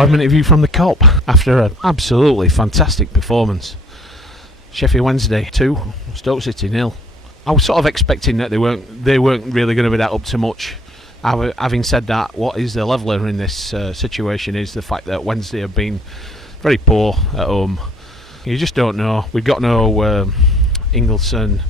Appointment review from the Cop after an absolutely fantastic performance. Sheffield Wednesday 2, Stoke City 0. I was sort of expecting that they weren't really going to be that up to much. Having said that, what is the leveller in this situation is the fact that Wednesday have been very poor at home. You just don't know. We've got no Ingleson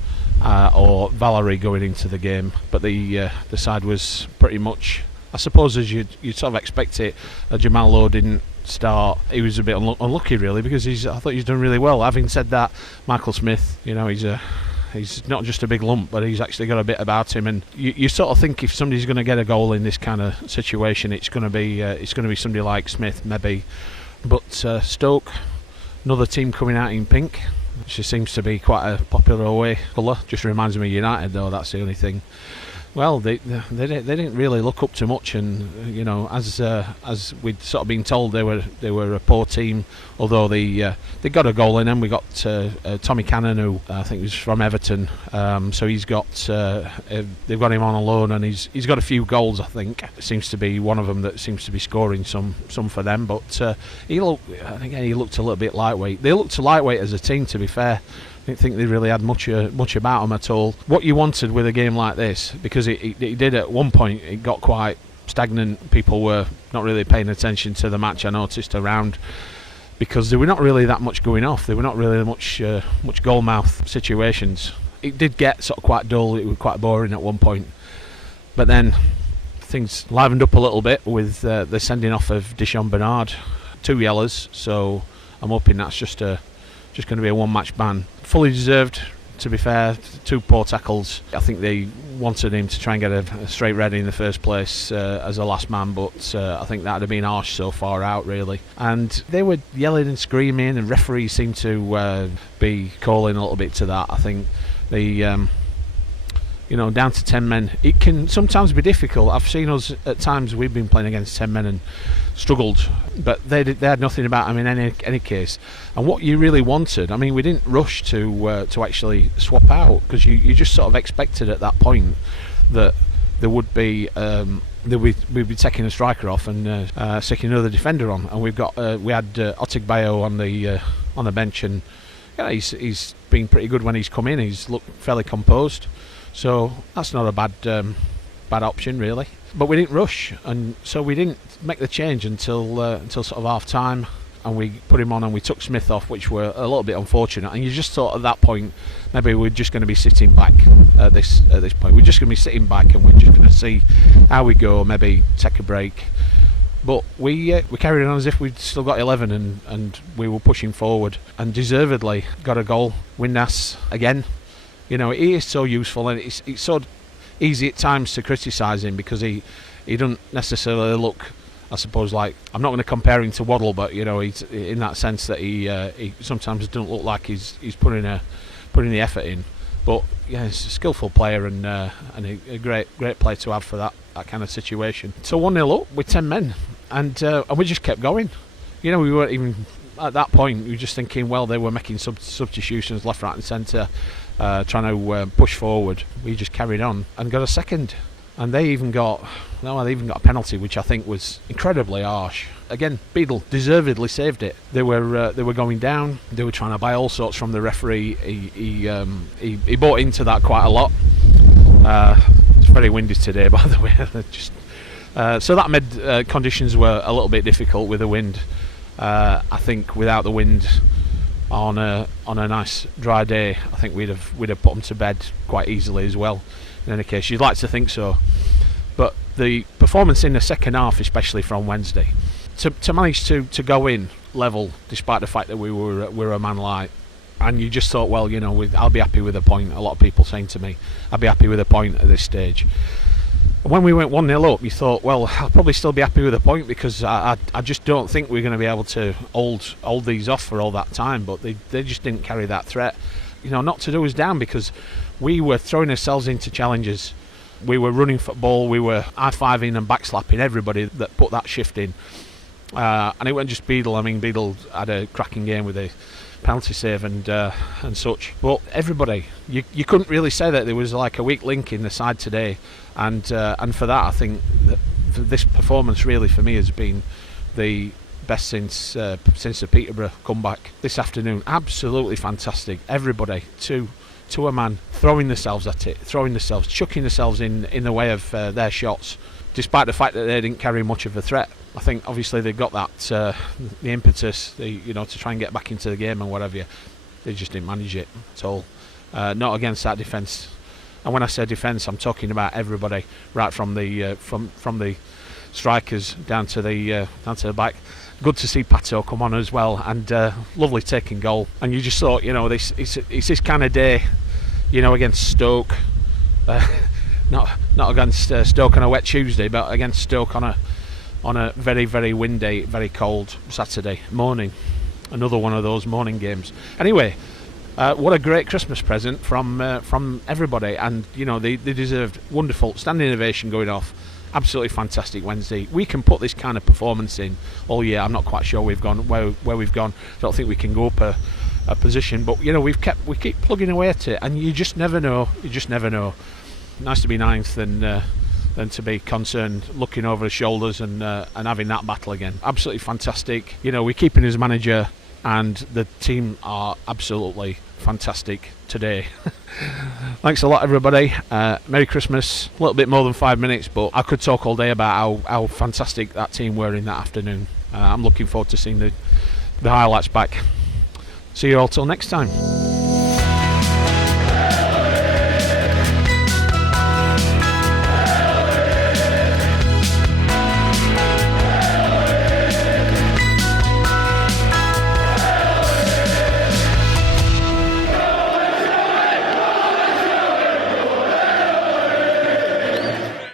or Valerie going into the game, but the side was pretty much, I suppose, as you'd sort of expect it. Jamal Lowe didn't start. He was a bit unlucky really, because I thought he's done really well. Having said that, Michael Smith, he's not just a big lump, but he's actually got a bit about him, and you sort of think if somebody's going to get a goal in this kind of situation, it's going to be somebody like Smith maybe. But Stoke, another team coming out in pink, which seems to be quite a popular away colour. Just reminds me of United though, that's the only thing. Well, they didn't really look up to much, and as we'd sort of been told, they were a poor team. Although they got a goal in them. We got Tommy Cannon, who I think was from Everton. So they've got him on loan, and he's got a few goals. I think it seems to be one of them that seems to be scoring some for them. But he looked a little bit lightweight. They looked lightweight as a team, to be fair. I didn't think they really had much about them at all. What you wanted with a game like this, because it did at one point, it got quite stagnant. People were not really paying attention to the match, I noticed, around, because there were not really that much going off. There were not really much goal-mouth situations. It did get sort of quite dull. It was quite boring at one point. But then things livened up a little bit with the sending off of Dishon Bernard. 2 yellows, so I'm hoping that's just going to be a one-match ban. Fully deserved, to be fair. 2 poor tackles. I think they wanted him to try and get a straight red in the first place as a last man, but I think that would have been harsh so far out, really. And they were yelling and screaming, and referees seemed to be calling a little bit to that. I think down to 10 men, it can sometimes be difficult. I've seen us at times, we've been playing against 10 men and struggled, but they had nothing about them in any case. And what you really wanted, I mean, we didn't rush to actually swap out, because you just sort of expected at that point that there would be we'd be taking a striker off and sticking another defender on, and we had Otigbayo on the bench, and he's been pretty good when he's come in. He's looked fairly composed. So that's not a bad option, really. But we didn't rush, and so we didn't make the change until sort of half time, and we put him on and we took Smith off, which were a little bit unfortunate. And you just thought at that point maybe we're just going to be sitting back at this point. We're just going to be sitting back and we're just going to see how we go. Maybe take a break. But we carried on as if we'd still got 11, and we were pushing forward, and deservedly got a goal. Windass again. He is so useful, and it's so easy at times to criticise him, because he doesn't necessarily look, I suppose, like, I'm not going to compare him to Waddle, but he's in that sense that he sometimes doesn't look like he's putting the effort in. But yeah, he's a skillful player, and a great player to have for that kind of situation. So 1-0 up with 10 men, and we just kept going. We weren't even at that point. We were just thinking, well, they were making substitutions left, right, and centre. Trying to push forward. We just carried on and got a second, and they even got a penalty, which I think was incredibly harsh. Again, Beadle deservedly saved it. They were going down. They were trying to buy all sorts from the referee. He bought into that quite a lot. It's very windy today, by the way. So that made conditions were a little bit difficult with the wind. I think without the wind, on a nice dry day, I think we'd have put them to bed quite easily as well. In any case, you'd like to think so. But the performance in the second half, especially from Wednesday, to manage to go in level, despite the fact that we were a man light, and you just thought, well, I'll be happy with a point. A lot of people saying to me, I'll be happy with a point at this stage. When we went 1-0 up, you thought, well, I'll probably still be happy with a point, because I just don't think we're going to be able to hold these off for all that time. But they just didn't carry that threat. Not to do us down, because we were throwing ourselves into challenges. We were running football. We were high-fiving and backslapping everybody that put that shift in. And it wasn't just Beadle. I mean, Beadle had a cracking game with a penalty save and such. But everybody, you couldn't really say that there was like a weak link in the side today. And for that, I think that this performance really for me has been the best since the Peterborough comeback. This afternoon, absolutely fantastic. Everybody to a man throwing themselves at it, chucking themselves in the way of their shots, despite the fact that they didn't carry much of a threat. I think obviously they got that the impetus, to try and get back into the game and whatever. They just didn't manage it at all. Not against that defence. And when I say defence, I'm talking about everybody, right from the from the strikers down to the back. Good to see Pato come on as well, and lovely taking goal. And you just thought, it's this kind of day, against Stoke. Not against Stoke on a wet Tuesday, but against Stoke on a very, very windy, very cold Saturday morning. Another one of those morning games. Anyway, what a great Christmas present from everybody, and they deserved wonderful standing ovation going off. Absolutely fantastic Wednesday. We can put this kind of performance in all year. I'm not quite sure we've gone where we've gone. I don't think we can go up a position, but we keep plugging away at it, and you just never know. Nice to be ninth than to be concerned looking over his shoulders and having that battle again. Absolutely fantastic. We're keeping his manager, and the team are absolutely fantastic today. Thanks a lot, everybody. Merry Christmas. A little bit more than 5 minutes, but I could talk all day about how fantastic that team were in that afternoon. I'm looking forward to seeing the highlights back. See you all till next time.